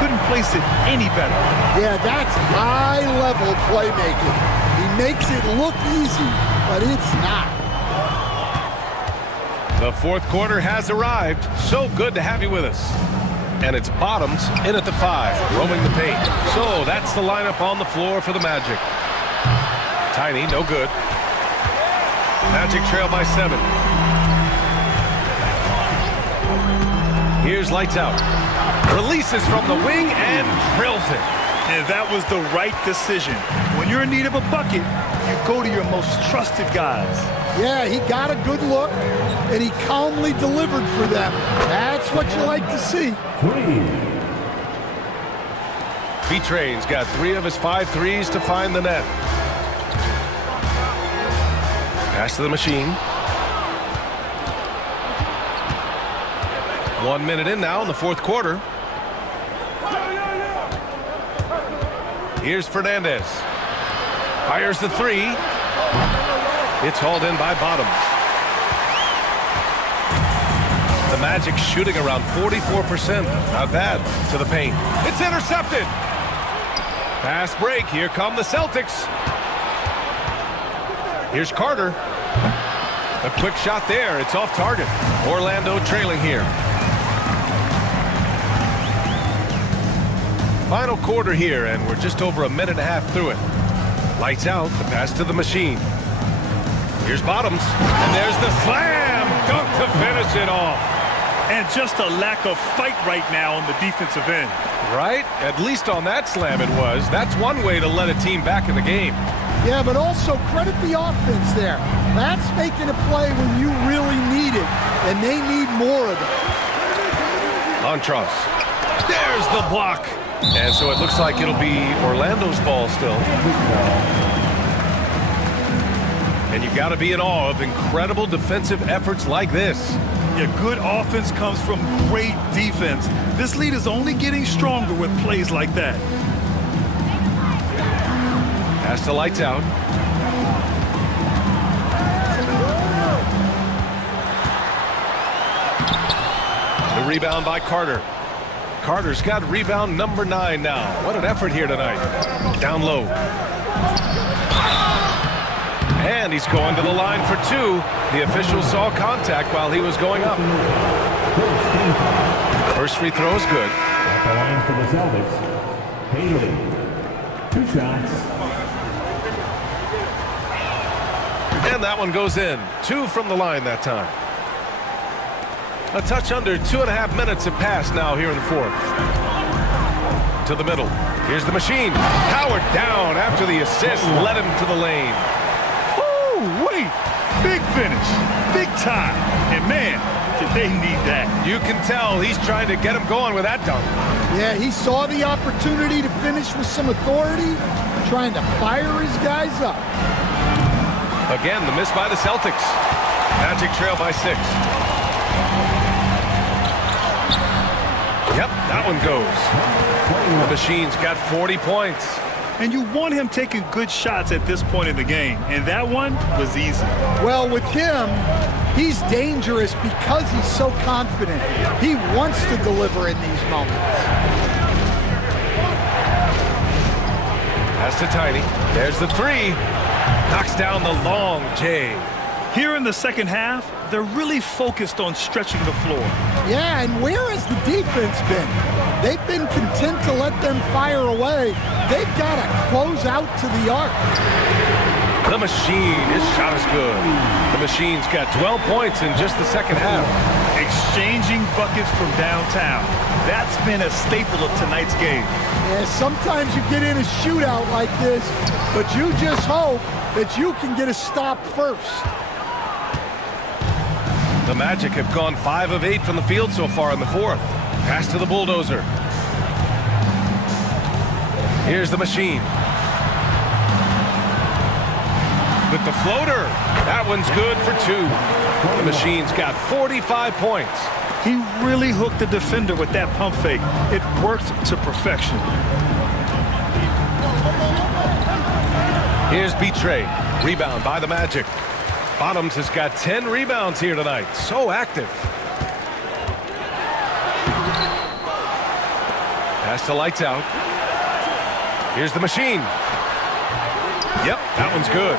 Couldn't place it any better. Yeah, that's high-level playmaking. He makes it look easy, but it's not. The fourth quarter has arrived. So good to have you with us. And it's Bottoms in at the 5, roaming the paint. So that's the lineup on the floor for the Magic. Tiny, no good. Magic trail by 7. Here's lights out. Releases from the wing and drills it. And that was the right decision. When you're in need of a bucket, you go to your most trusted guys. Yeah, he got a good look, and he calmly delivered for them. That's what you like to see. B-Train's got 3 of his 5 threes to find the net. Pass to the machine. 1 minute in now in the fourth quarter. Here's Fernandez. Fires the 3. It's hauled in by Bottoms. The Magic shooting around 44%. Not bad. To the paint. It's intercepted. Fast break. Here come the Celtics. Here's Carter. A quick shot there. It's off target. Orlando trailing here. Final quarter here, and we're just over a minute and a half through it. Lights out. The pass to the machine. Here's Bottoms. And there's the slam. Dunk to finish it off. And just a lack of fight right now on the defensive end. Right? At least on that slam it was. That's one way to let a team back in the game. Yeah, but also credit the offense there. That's making a play when you really need it, and they need more of it. Montross. There's the block. And so it looks like it'll be Orlando's ball still. And you got to be in awe of incredible defensive efforts like this. Yeah, good offense comes from great defense. This lead is only getting stronger with plays like that. Pass to lights out. The rebound by Carter. Carter's got rebound number 9 now. What an effort here tonight. Down low. And he's going to the line for 2. The official saw contact while he was going up. First free throw is good. At the line for the Celtics, Haley. 2 shots. And that one goes in. 2 from the line that time. A touch under 2.5 minutes have passed now here in the fourth. To the middle. Here's the machine. Howard down after the assist led him to the lane. Wait, big finish, big time, and man, did they need that. You can tell he's trying to get him going with that dunk. Yeah, he saw the opportunity to finish with some authority, trying to fire his guys up. Again, the miss by the Celtics. Magic trail by 6. Yep, that one goes. The machine's got 40 points. And you want him taking good shots at this point in the game, and that one was easy. Well, with him, he's dangerous because he's so confident. He wants to deliver in these moments. Pass to Tiny. There's the 3. Knocks down the long J. Here in the second half, they're really focused on stretching the floor. Yeah, and where has the defense been? They've been content to let them fire away. They've got to close out to the arc. The Machine, his shot is good. The Machine's got 12 points in just the second half. Exchanging buckets from downtown. That's been a staple of tonight's game. Yeah, sometimes you get in a shootout like this, but you just hope that you can get a stop first. The Magic have gone 5 of 8 from the field so far in the fourth. Pass to the Bulldozer. Here's the Machine. With the floater. That one's good for 2. The Machine's got 45 points. He really hooked the defender with that pump fake. It worked to perfection. Here's Betray. Rebound by the Magic. Bottoms has got 10 rebounds here tonight. So active. Pass to Lights Out. Here's the Machine. Yep, that one's good.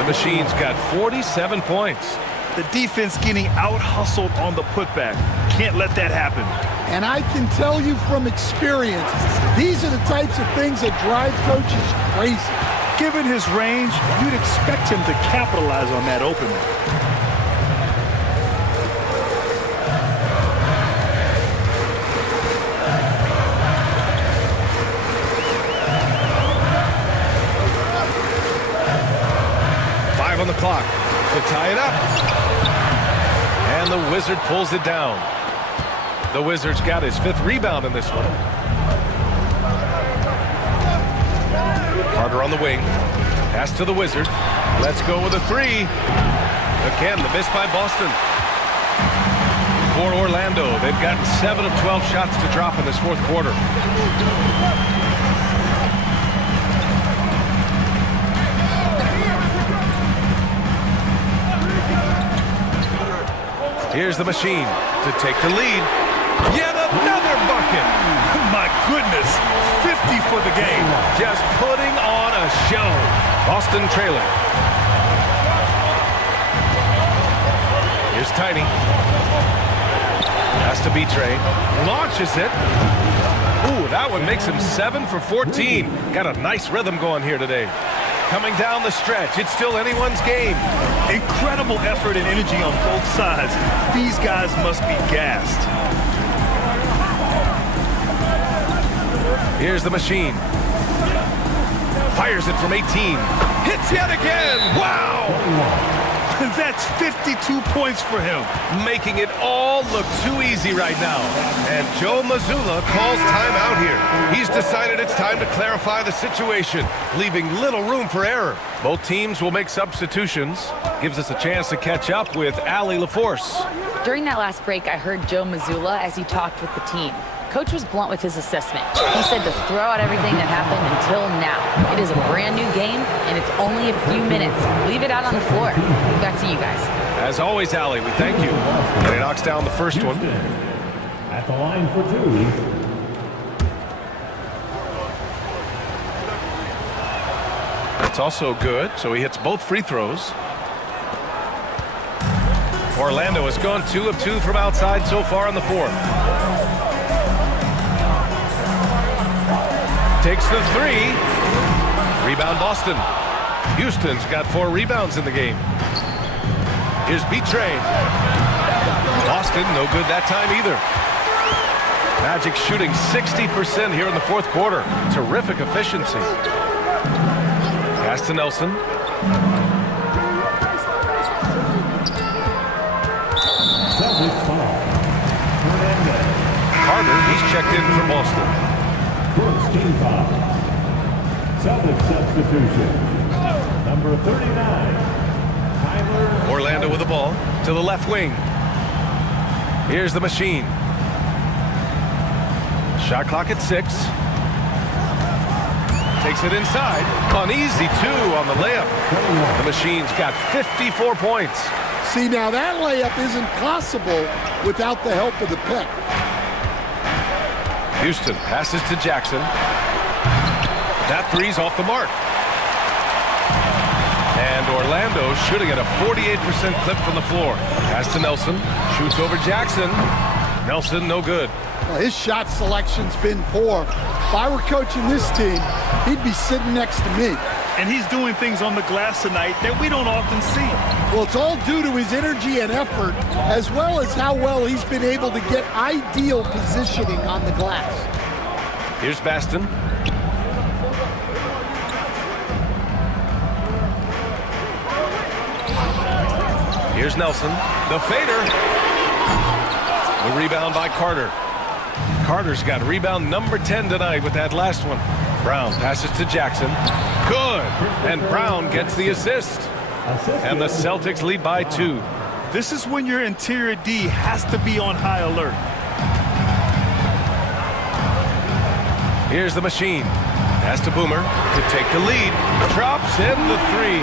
The Machine's got 47 points. The defense getting out-hustled on the putback. Can't let that happen. And I can tell you from experience, these are the types of things that drive coaches crazy. Given his range, you'd expect him to capitalize on that opening. On the clock to tie it up. And the Wizard pulls it down. The Wizard's got his 5th rebound in this one. Carter on the wing. Pass to the Wizard. Let's go with a 3. Again, the miss by Boston. For Orlando, they've gotten 7 of 12 shots to drop in this fourth quarter. Here's the Machine to take the lead. Yet another bucket. My goodness, 50 for the game. Just putting on a show. Boston trailing. Here's Tiny. Has to Betray. Launches it. Ooh, that one makes him 7 for 14. Got a nice rhythm going here today. Coming down the stretch, it's still anyone's game. Incredible effort and energy on both sides. These guys must be gassed. Here's the Machine. Fires it from 18. Hits yet again. Wow! That's 52 points for him. Making it all look too easy right now. And Joe Mazzulla calls timeout here. He's decided it's time to clarify the situation, leaving little room for error. Both teams will make substitutions. Gives us a chance to catch up with Allie LaForce. During that last break, I heard Joe Mazzulla as he talked with the team. Coach was blunt with his assessment. He said to throw out everything that happened until now. It is a brand new game, and it's only a few minutes. Leave it out on the floor. Back to you guys. As always, Allie, we thank you. And he knocks down the first one. At the line for 2. It's also good, so he hits both free throws. Orlando has gone 2 of 2 from outside so far in the fourth. Takes the 3. Rebound Boston. Houston's got 4 rebounds in the game. Here's Betray. Boston, no good that time either. Magic shooting 60% here in the fourth quarter. Terrific efficiency. Pass to Nelson. Carter, he's checked in for Boston. First team foul. Celtics substitution. Number 39. Tyler. Orlando with the ball to the left wing. Here's the Machine. Shot clock at 6. Takes it inside. An easy 2 on the layup. The Machine's got 54 points. See, now that layup isn't possible without the help of the pick. Houston passes to Jackson. That 3's off the mark. And Orlando shooting at a 48% clip from the floor. Pass to Nelson. Shoots over Jackson. Nelson, no good. Well, his shot selection's been poor. If I were coaching this team, he'd be sitting next to me. And he's doing things on the glass tonight that we don't often see. Well, it's all due to his energy and effort, as well as how well he's been able to get ideal positioning on the glass. Here's Baston. Here's Nelson. The fader. The rebound by Carter. Carter's got rebound number 10 tonight with that last one. Brown passes to Jackson. Good. And Brown gets the assist. And the Celtics lead by 2. This is when your interior D has to be on high alert. Here's the machine. Pass to Boomer to take the lead. Drops in the 3.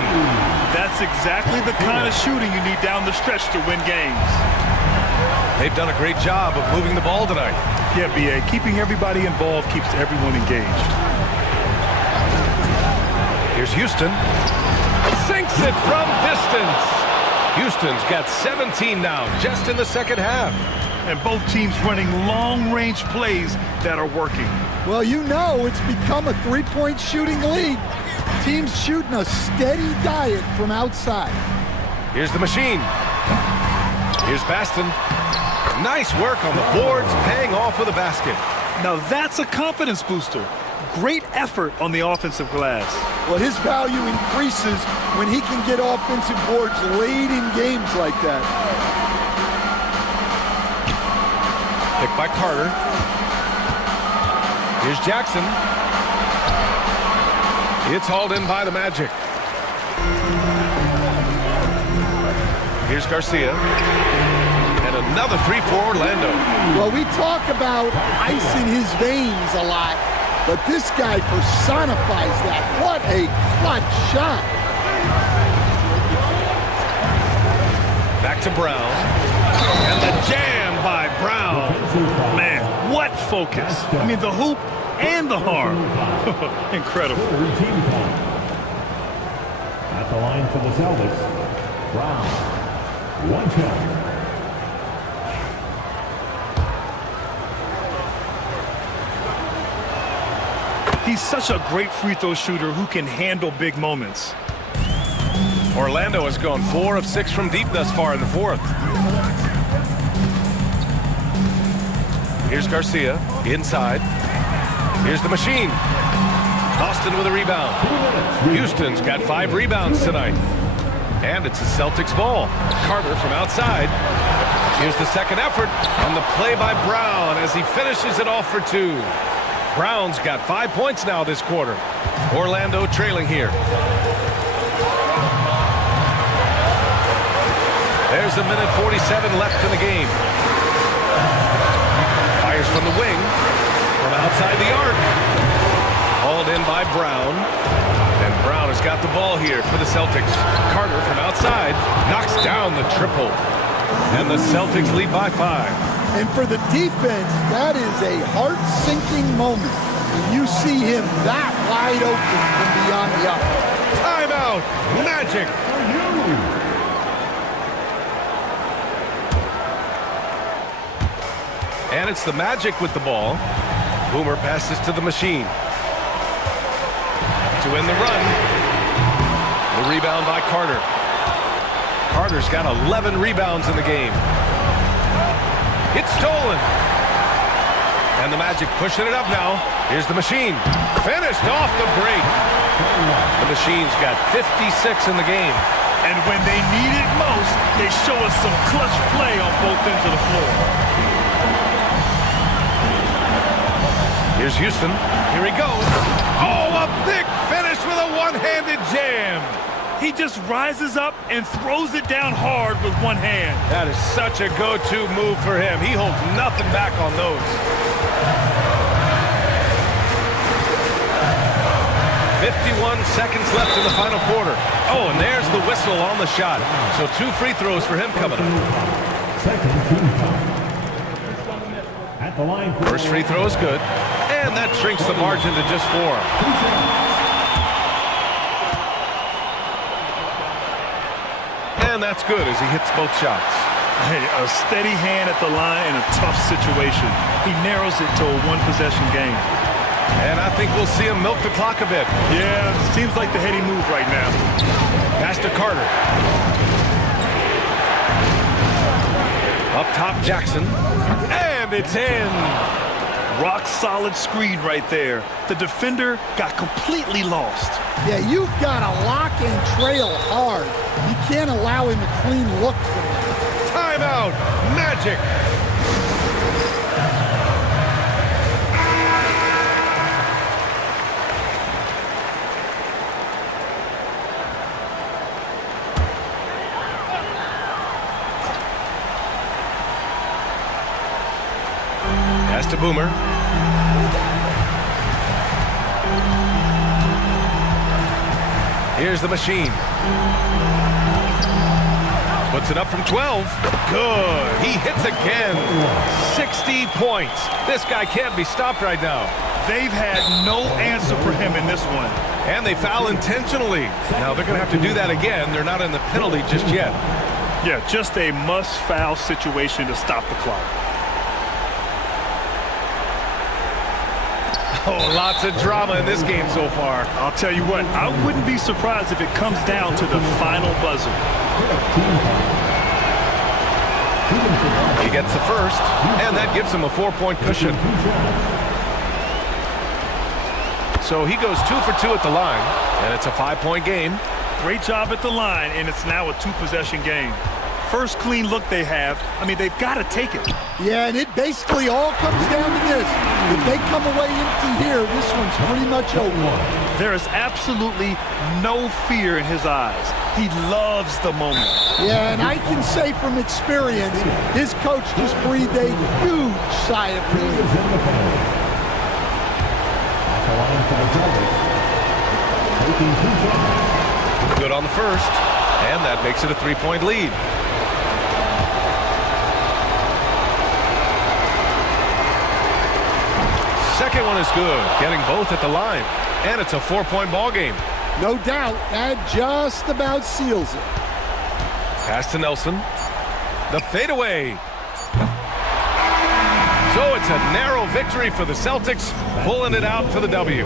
That's exactly the kind of shooting you need down the stretch to win games. They've done a great job of moving the ball tonight. Yeah, B.A., keeping everybody involved keeps everyone engaged. Here's Houston. Sinks it from distance. Houston's got 17 now, just in the second half. And both teams running long-range plays that are working. Well, you know it's become a three-point shooting league. Teams shooting a steady diet from outside. Here's the machine. Here's Baston. Nice work on the boards, paying off with a basket. Now that's a confidence booster. Great effort on the offensive glass. Well, his value increases when he can get offensive boards late in games like that. Picked by Carter. Here's Jackson. It's hauled in by the Magic. Here's Garcia. And another 3 for Orlando. Well, we talk about ice in his veins a lot, but this guy personifies that. What a clutch shot. Back to Brown. And the jam by Brown. Man, what focus. I mean, the hoop and the harm. Incredible. Team foul. At the line for the Celtics, Brown. 1 shot. He's such a great free throw shooter who can handle big moments. Orlando has gone 4 of 6 from deep thus far in the fourth. Here's Garcia, inside. Here's the machine. Austin with a rebound. Houston's got 5 rebounds tonight. And it's the Celtics ball. Carter from outside. Here's the second effort. And the play by Brown as he finishes it off for 2. Brown's got 5 points now this quarter. Orlando trailing here. There's a minute 47 left in the game. Fires from the wing. From outside the arc. Hauled in by Brown. And Brown has got the ball here for the Celtics. Carter from outside knocks down the triple. And the Celtics lead by 5. And for the defense, that is a heart-sinking moment. You see him that wide open from beyond the arc. Timeout. Magic. And it's the Magic with the ball. Boomer passes to the machine. To end the run. The rebound by Carter. Carter's got 11 rebounds in the game. It's stolen. And the Magic pushing it up now. Here's the machine. Finished off the break. The machine's got 56 in the game. And when they need it most, they show us some clutch play on both ends of the floor. Here's Houston. Here he goes. Oh, a big finish with a one-handed jam. He just rises up and throws it down hard with one hand. That is such a go-to move for him. He holds nothing back on those. 51 seconds left in the final quarter. Oh, and there's the whistle on the shot. So 2 free throws for him coming up. Second team foul. At the line for First free throw is good. And that shrinks the margin to just 4. And that's good as he hits both shots. Hey, a steady hand at the line in a tough situation. He narrows it to a one-possession game. And I think we'll see him milk the clock a bit. Yeah, seems like the heady move right now. Pass to Carter. Up top, Jackson. And it's in. Rock solid screen right there. The defender got completely lost. Yeah, you've got to lock and trail hard. You can't allow him a clean look from it. Timeout. Magic. Pass to Boomer. Here's the machine. Puts it up from 12. Good. He hits again. 60 points. This guy can't be stopped right now. They've had no answer for him in this one. And they foul intentionally. Now they're going to have to do that again. They're not in the penalty just yet. Yeah, just a must-foul situation to stop the clock. Oh, lots of drama in this game so far. I'll tell you what, I wouldn't be surprised if it comes down to the final buzzer. He gets the first, and that gives him a 4-point cushion. So he goes 2 for 2 at the line, and it's a 5-point game. Great job at the line, and it's now a 2-possession game. First clean look they have. I mean, they've got to take it. Yeah, and it basically all comes down to this. If they come away empty here, this one's pretty much over. There is absolutely no fear in his eyes. He loves the moment. Yeah, and I can say from experience, his coach just breathed a huge sigh of relief. Good on the first, and that makes it a 3-point lead. Second one is good, getting both at the line, and it's a 4-point ball game. No doubt, that just about seals it. Pass to Nelson. The fadeaway. So it's a narrow victory for the Celtics, pulling it out for the W.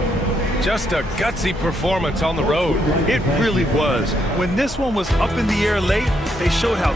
Just a gutsy performance on the road. It really was. When this one was up in the air late, they showed how